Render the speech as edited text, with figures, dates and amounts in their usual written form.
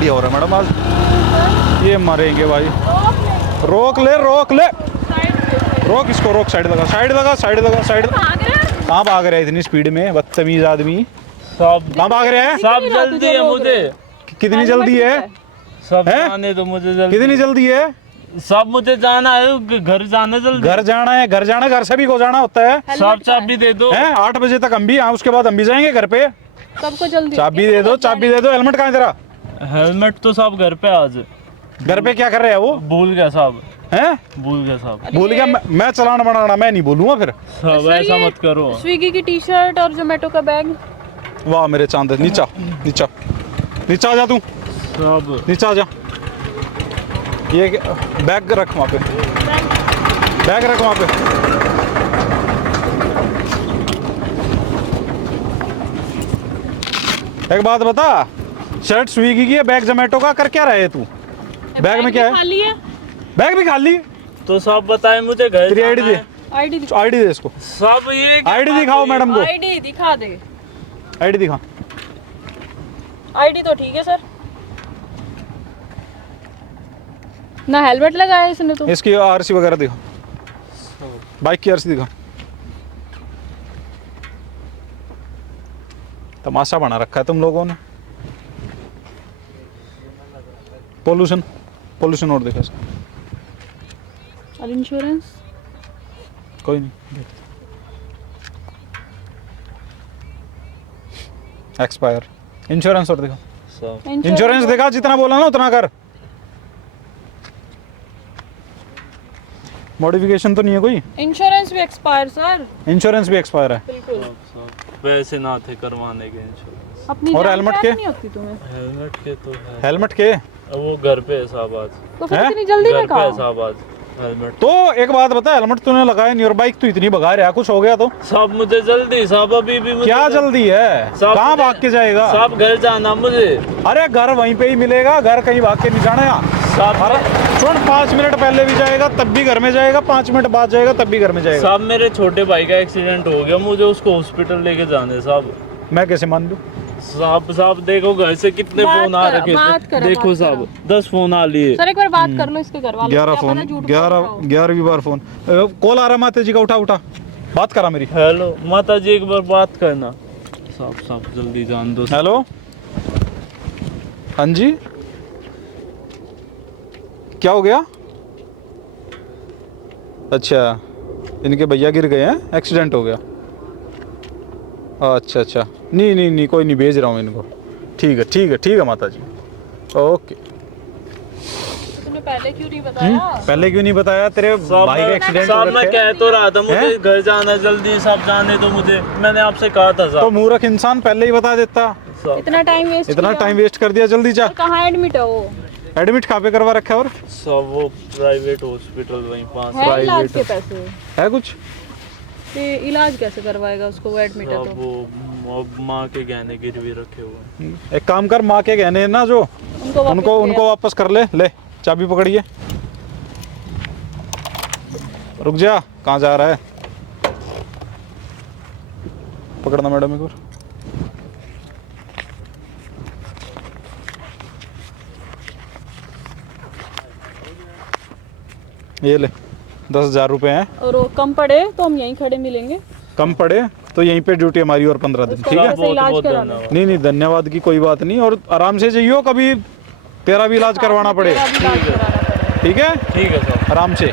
बढ़िया हो रहा है मैडम आज। ये मरेंगे भाई। रोक ले रोक ले, रोक इसको, रोक, साइड लगा, साइड लगा, साइड लगा, साइड। कहाँ भाग रहे हैं इतनी स्पीड में बदतमीज आदमी? सब कहाँ भाग रहे हैं? सब जल्दी है मुझे, कितनी जल्दी है? सब हैं? जाने दो मुझे जल्दी। कितनी जल्दी है? सब मुझे जाना है, घर जाना जल्दी। घर जाना है, घर जाना, घर से भी को जाना होता है। सब चाबी दे दो। हैं 8 बजे तक हम भी, हाँ उसके बाद हम भी जाएंगे घर पे। सबको जल्दी चाबी दे दो, चाबी दे दो। हेलमेट कहाँ है तेरा? हेलमेट तो सब घर पे आज। घर पे क्या कर रहे हैं वो? भूल गया साहब, हैं? भूल गया साहब। भूल गया? मैं चलाना बनाना मैं नहीं बोलूँगा फिर। सब ऐसा मत करो। स्विगी की टी शर्ट और जोमेटो का बैग। वाह मेरे चांद, नीचा नीचा नीचा आ जा तू, सब नीचा आ जा। ये बैग रख वहाँ पे, बैग रख वहाँ पे। एक बात बता, शर्ट स्विगी की है, बैग जोमेटो का, कर क्या रहे तू? बैग में क्या है? खाली है। बैग भी खाली? तो सब बताए मुझे घर तेरी आईडी दे, आईडी आईडी दे इसको। सब ये आईडी दिखाओ मैडम को, आईडी दिखा दे। आईडी दिखा। आईडी तो ठीक है सर। ना हेलमेट लगाया इसने तो। इसकी आरसी वगैरह दिखा, बाइक की आरसी दिखा। तमाशा बना रखा है तुम लोगों ने। पोल्यूशन, पोल्यूशन और दिखा इसका। और इंश्योरेंस कोई नहीं, एक्सपायर। इंश्योरेंस और दिखा, सब इंश्योरेंस दिखा, जितना बोला ना उतना कर। मॉडिफिकेशन तो नहीं है कोई? इंश्योरेंस भी एक्सपायर सर। इंश्योरेंस भी एक्सपायर है। बिल्कुल। सब वैसे ना थे करवाने के इंश्योरेंस। अपनी और जान हेलमेट पे के? नहीं होती तुम्हें हेलमेट के तो है, हेलमेट के? वो घर पे है साहब आज। तो फिर हैं? इतनी जल्दी घर में पे है कहा? साहब आज हेलमेट। तो एक बात बता, हेलमेट तूने लगाया नहीं और बाइक तू इतनी भगा रहा है, कुछ हो गया तो? सब मुझे जल्दी, सब अभी भी मुझे क्या जल्दी है? सब कहाँ मुझे- भाग के जाएगा? सब घर जाना मुझे। अरे घर वहीं पे ही मिलेगा, घर कहीं भाग के नहीं जाना यहाँ। सब अरे सुन, 5 मिनट पहले भी जाएगा तब भी घर में जाएगा, 5 मिनट बाद जाएगा तब भी घर में जाएगा। साहब मेरे छोटे भाई का एक्सीडेंट हो गया, मुझे उसको हॉस्पिटल लेके जाने साहब। मैं कैसे मान लूँ? साहब देखो घर से कितने बात फोन आ करो, रखे बात थे। करो, देखो बात साहब 10 फोन आ लिए। सर एक बार बात कर लो इसके घर वालों से, 11 क्या फोन, पता झूठ बोल रहा हो। 11वीं बार फोन कॉल आ रहा माता जी का, उठा उठा, बात करा मेरी। हेलो माता जी एक बार बात करना। साहब जल्दी जान दो। हेलो, हाँ जी, क्या हो गया? अच्छा, इनके भैया गिर गए हैं, एक्सीडेंट हो गया। अच्छा अच्छा, नहीं नहीं नहीं, कोई नहीं, भेज रहा हूँ इनको। ठीक है ठीक है ठीक है माता जी, ओके। तुमने पहले क्यों नहीं बताया? पहले क्यों नहीं बताया? तेरे भाई का एक्सीडेंट हो साहब मैं रखा है। कह तो रहा था मुझे हैं? घर जाना जल्दी, सब जाने दो मुझे। मैंने आपसे कहा था तो साहब। मूर्ख इंसान पहले ही बता देता। साहब इतना टाइम वेस्ट इतना टाइम वेस्ट कर दिया, जल्दी जा। कहाँ एडमिट है वो? एडमिट कहाँ पे करवा रखा है? और सब वो प्राइवेट हॉस्पिटल वहीं पास। है इलाज के पैसे? है कुछ? तो इलाज कैसे करवाएगा उसको, वो एडमिट है सब तो? वो माँ के गहने गिरवी रखे हुए हैं। एक काम कर, माँ के गहने हैं ना जो, उनको वापस कर ले। ले चाबी पकड़िए, रुक जा, कहाँ जा रहा है? पकड़ना मैडम एक बार। ये ले 10,000 रुपए हैं। और वो कम पड़े तो हम यहीं खड़े मिलेंगे। कम पड़े तो यहीं पे ड्यूटी हमारी और 15 दिन, ठीक है? उसका इलाज बहुत कराना। धन्यवाद। नहीं नहीं, धन्यवाद की कोई बात नहीं, और आराम से जाइयो, कभी तेरा भी इलाज करवाना पड़े, तेरा भी इलाज कराना पड़ेगा। ठीक है? ठीक है साहब। आराम से।